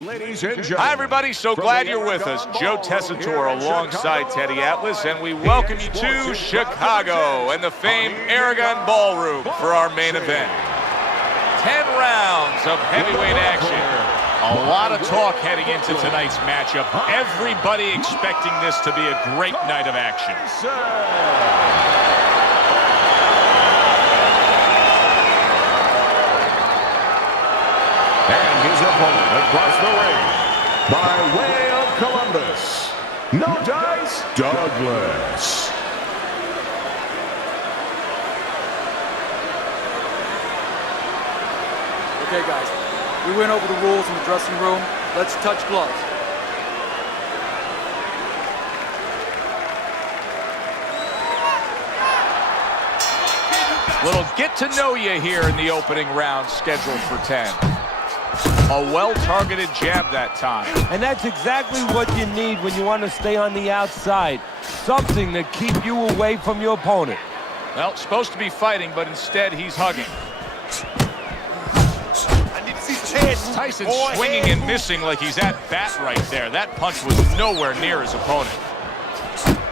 Ladies and gentlemen. Hi, everybody. So glad you're with us. Joe Tessitore alongside Teddy Atlas, and we welcome you to Chicago and the famed Aragon Ballroom for our main event. 10 rounds of heavyweight action. A lot of talk heading into tonight's matchup. Everybody expecting this to be a great night of action. And his opponent across the ring, by way of Columbus, no dice, Douglas. Okay, guys, we went over the rules in the dressing room. Let's touch gloves. Little get to know you here in the opening round, scheduled for 10. A well-targeted jab that time. And that's exactly what you need when you want to stay on the outside. Something to keep you away from your opponent. Well, supposed to be fighting, but instead he's hugging. Tyson swinging and missing like he's at bat right there. That punch was nowhere near his opponent.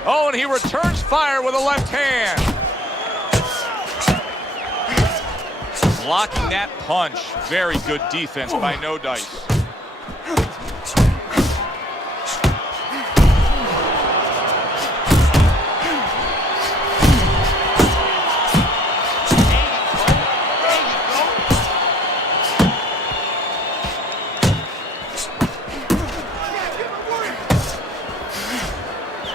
Oh, and he returns fire with a left hand. Blocking that punch. Very good defense by No Dice.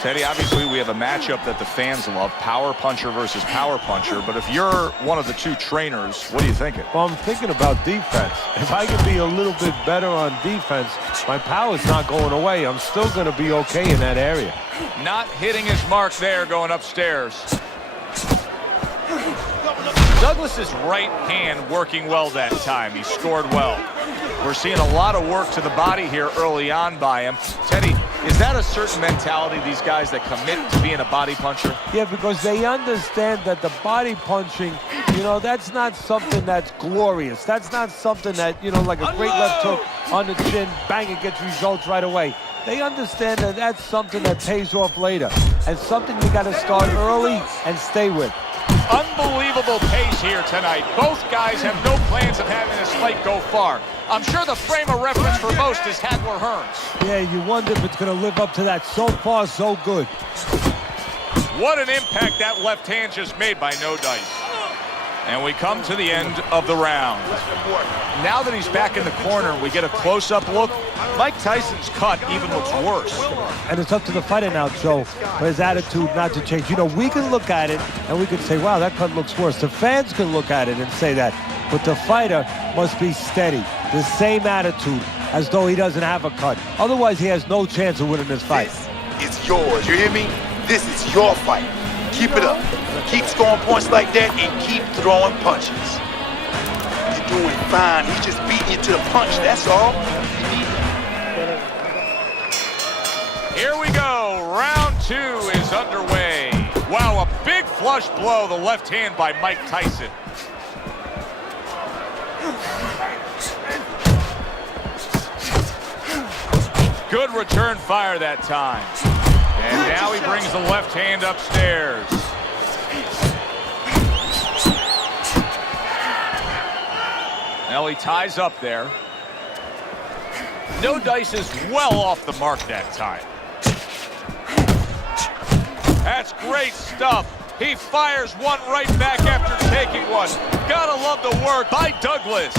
Teddy, obviously we have a matchup that the fans love, power puncher versus power puncher, but if you're one of the two trainers, what are you thinking? Well, I'm thinking about defense. If I can be a little bit better on defense, my power's not going away. I'm still going to be okay in that area. Not hitting his mark there, going upstairs. Douglas's right hand working well that time. He scored well. We're seeing a lot of work to the body here early on by him. Teddy, is that a certain mentality, these guys that commit to being a body puncher? Yeah, because they understand that the body punching, you know, that's not something that's glorious. That's not something that, you know, like a great left hook on the chin, bang, it gets results right away. They understand that that's something that pays off later, and something you got to start early and stay with. Unbelievable pace here tonight. Both guys have no plans of having this fight go far. I'm sure the frame of reference for most is Hagler Hearns. Yeah, you wonder if it's going to live up to that. So far, so good. What an impact that left hand just made by No Dice. And we come to the end of the round. Now that he's back in the corner, we get a close-up look. Mike Tyson's cut even looks worse. And it's up to the fighter now, Joe, for his attitude not to change. You know, we can look at it and we can say, wow, that cut looks worse. The fans can look at it and say that. But the fighter must be steady, the same attitude, as though he doesn't have a cut. Otherwise, he has no chance of winning this fight. This is yours, you hear me? This is your fight. Keep it up. Keep scoring points like that and keep throwing punches. You're doing fine. He's just beating you to the punch, that's all. Here we go. Round 2 is underway. Wow, a big flush blow, the left hand by Mike Tyson. Good return fire that time. And now he brings the left hand upstairs. Now he ties up there. No Dice is well off the mark that time. That's great stuff. He fires one right back after taking one. Gotta love the work by Douglas.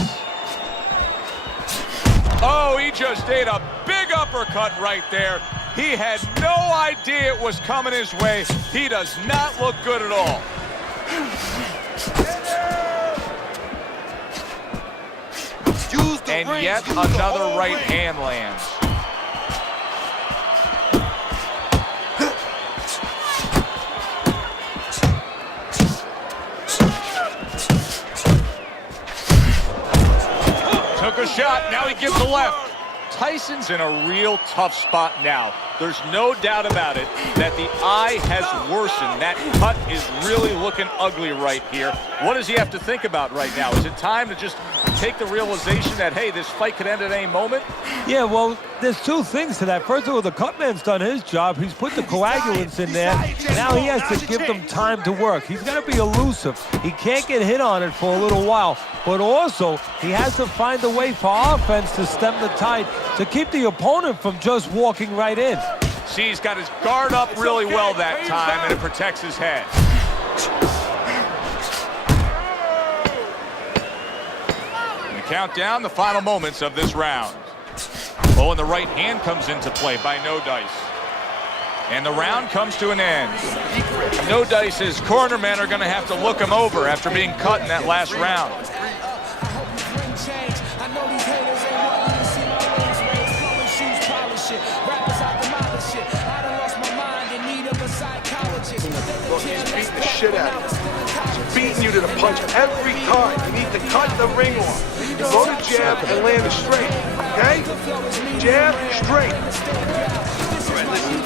Oh, he just ate a big uppercut right there. He had no idea it was coming his way. He does not look good at all. And yet another right hand lands. Took a shot, now he gives a left. Tyson's in a real tough spot now. There's no doubt about it that the eye has worsened. That cut is really looking ugly right here. What does he have to think about right now? Is it time to just take the realization that, hey, this fight could end at any moment? Yeah, well, there's two things to that. First of all, the cutman's done his job. He's put the coagulants in there. Now he has to give them time to work. He's got to be elusive. He can't get hit on it for a little while. But also, he has to find a way for offense to stem the tide, to keep the opponent from just walking right in. See, he's got his guard up really well that time, and it protects his head. Count down the final moments of this round. Oh, and the right hand comes into play by No Dice. And the round comes to an end. No Dice's cornermen are going to have to look him over after being cut in that last round. He's beating the shit out of you. He's beating you to the punch every time. You need to cut the ring off. Go to jab and land it straight, okay? Jab, straight. All right, listen.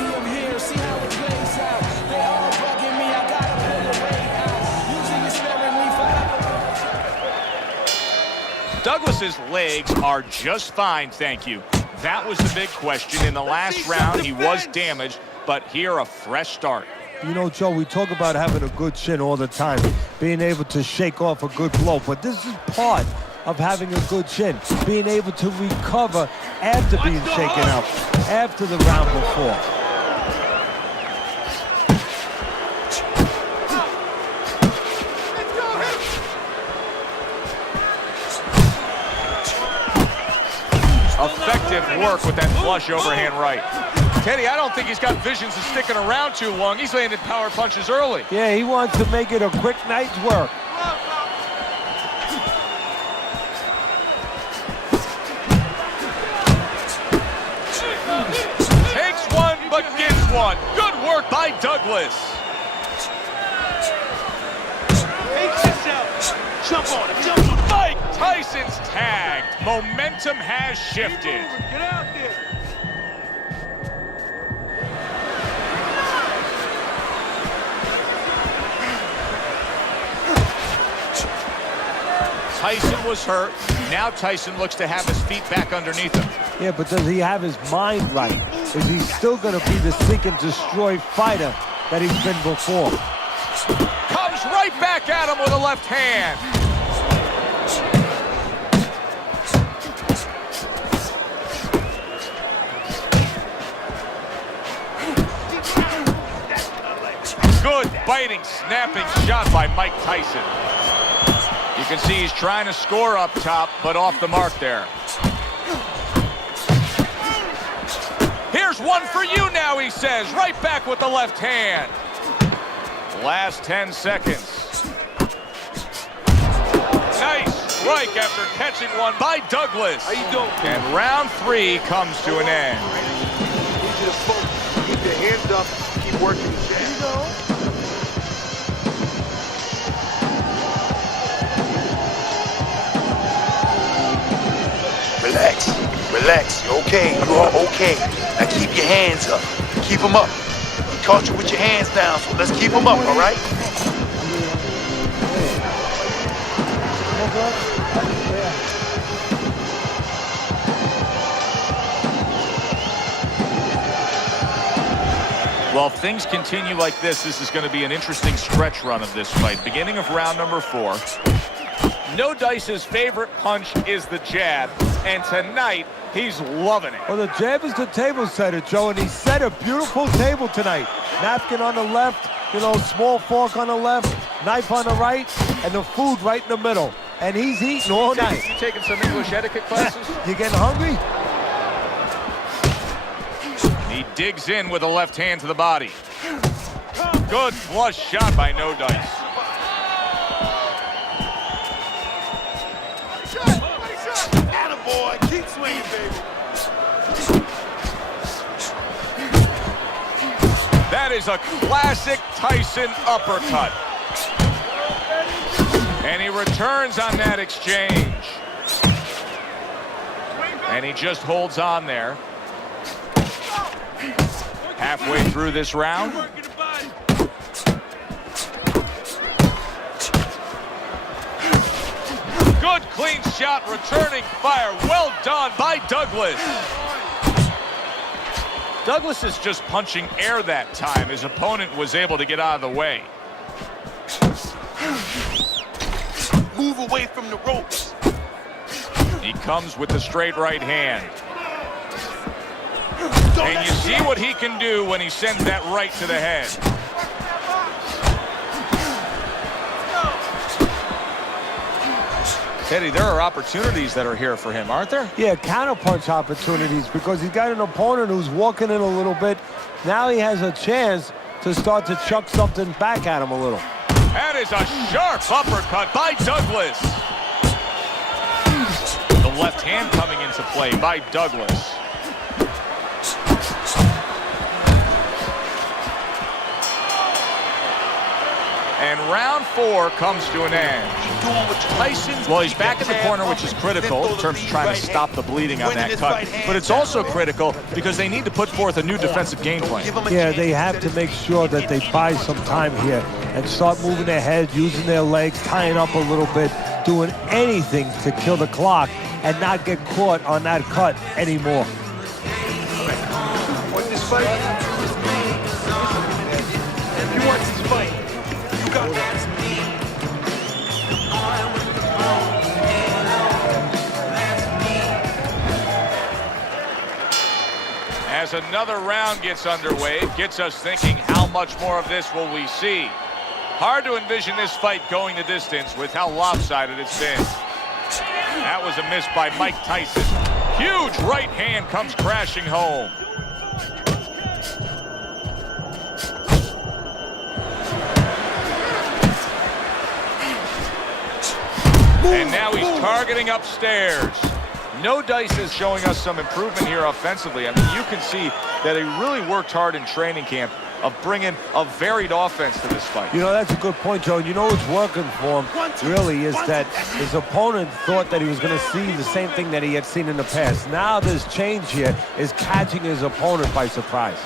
Douglas's legs are just fine, thank you. That was the big question. In the last round, he was damaged, but here a fresh start. You know, Joe, we talk about having a good chin all the time, being able to shake off a good blow, but this is part of having a good chin, being able to recover after being shaken out, after the round before. Effective work with that flush overhand right. Teddy, I don't think he's got visions of sticking around too long. He's landed power punches early. Yeah, he wants to make it a quick night's work. Takes one, but gets one. Good work by Douglas. Take this out. Jump on him, jump on him. Mike Tyson's tagged. Momentum has shifted. Get out there. Tyson was hurt. Now Tyson looks to have his feet back underneath him. Yeah, but does he have his mind right? Is he still going to be the seek and destroy fighter that he's been before? Comes right back at him with a left hand. Good biting, snapping shot by Mike Tyson. You can see he's trying to score up top, but off the mark there. Here's one for you now, he says. Right back with the left hand. Last 10 seconds. Nice strike after catching one by Douglas. How you doing? And round 3 comes to an end. Need you to focus. Keep your hands up. Keep working the jab. Relax. Relax. You're okay. You are okay. Now keep your hands up. Keep them up. He caught you with your hands down, so let's keep them up, all right? Well, if things continue like this is going to be an interesting stretch run of this fight. Beginning of round number 4. No Dice's favorite punch is the jab, and tonight he's loving it. Well, the jab is the table setter, Joe, and he set a beautiful table tonight. Napkin on the left, you know, small fork on the left, knife on the right, and the food right in the middle. And he's eating all night. You taking some English etiquette classes? You getting hungry? He digs in with a left hand to the body. Good flush shot by No Dice. Attaboy, keep swinging, baby. That is a classic Tyson uppercut. And he returns on that exchange. And he just holds on there. Halfway through this round. Good clean shot, returning fire. Well done by Douglas. Douglas is just punching air that time. His opponent was able to get out of the way. Move away from the ropes. He comes with the straight right hand. And you see what he can do when he sends that right to the head. Teddy, there are opportunities that are here for him, aren't there? Yeah, counterpunch opportunities, because he's got an opponent who's walking in a little bit. Now he has a chance to start to chuck something back at him a little. That is a sharp uppercut by Douglas. The left hand coming into play by Douglas. And round 4 comes to an end. Tyson, well, he's back in the corner, which is critical in terms of trying to stop the bleeding on that cut. But it's also critical because they need to put forth a new defensive game plan. Yeah, they have to make sure that they buy some time here and start moving their head, using their legs, tying up a little bit, doing anything to kill the clock and not get caught on that cut anymore. Want this fight? If you want this fight, you got it. As another round gets underway, it gets us thinking, how much more of this will we see? Hard to envision this fight going the distance with how lopsided it's been. That was a miss by Mike Tyson. Huge right hand comes crashing home. And now he's targeting upstairs. No Dice is showing us some improvement here offensively. I mean, you can see that he really worked hard in training camp of bringing a varied offense to this fight. You know, that's a good point, Joe. You know what's working for him, really, is that his opponent thought that he was going to see the same thing that he had seen in the past. Now this change here is catching his opponent by surprise.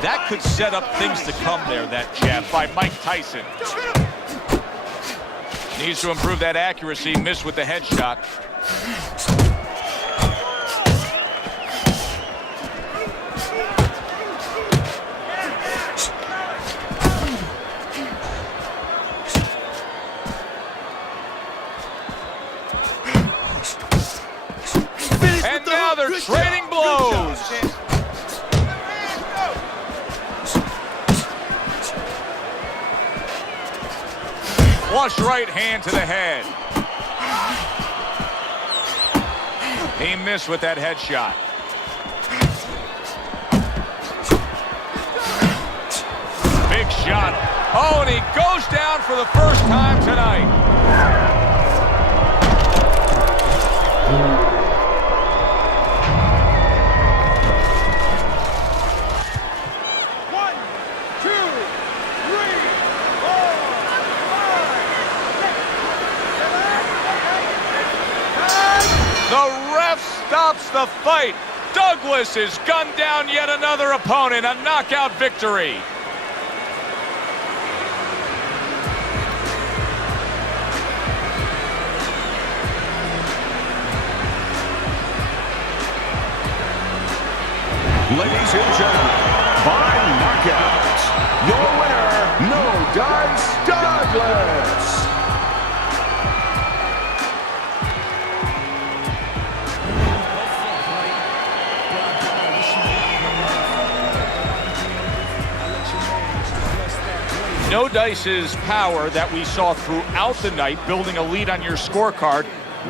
That could set up things to come there, that jab by Mike Tyson. Needs to improve that accuracy. Missed with the headshot. And now they're trading blows. Flush right hand to the head. He missed with that headshot. Big shot. Oh, and he goes down for the first time tonight. The ref stops the fight. Douglas has gunned down yet another opponent. A knockout victory. Ladies and gentlemen, by knockout, your winner, No Dice Douglas. No Dice's power that we saw throughout the night, building a lead on your scorecard,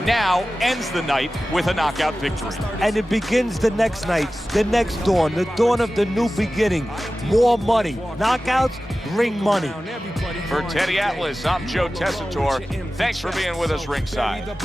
now ends the night with a knockout victory. And it begins the next night, the next dawn, the dawn of the new beginning. More money. Knockouts bring money. For Teddy Atlas, I'm Joe Tessitore. Thanks for being with us ringside.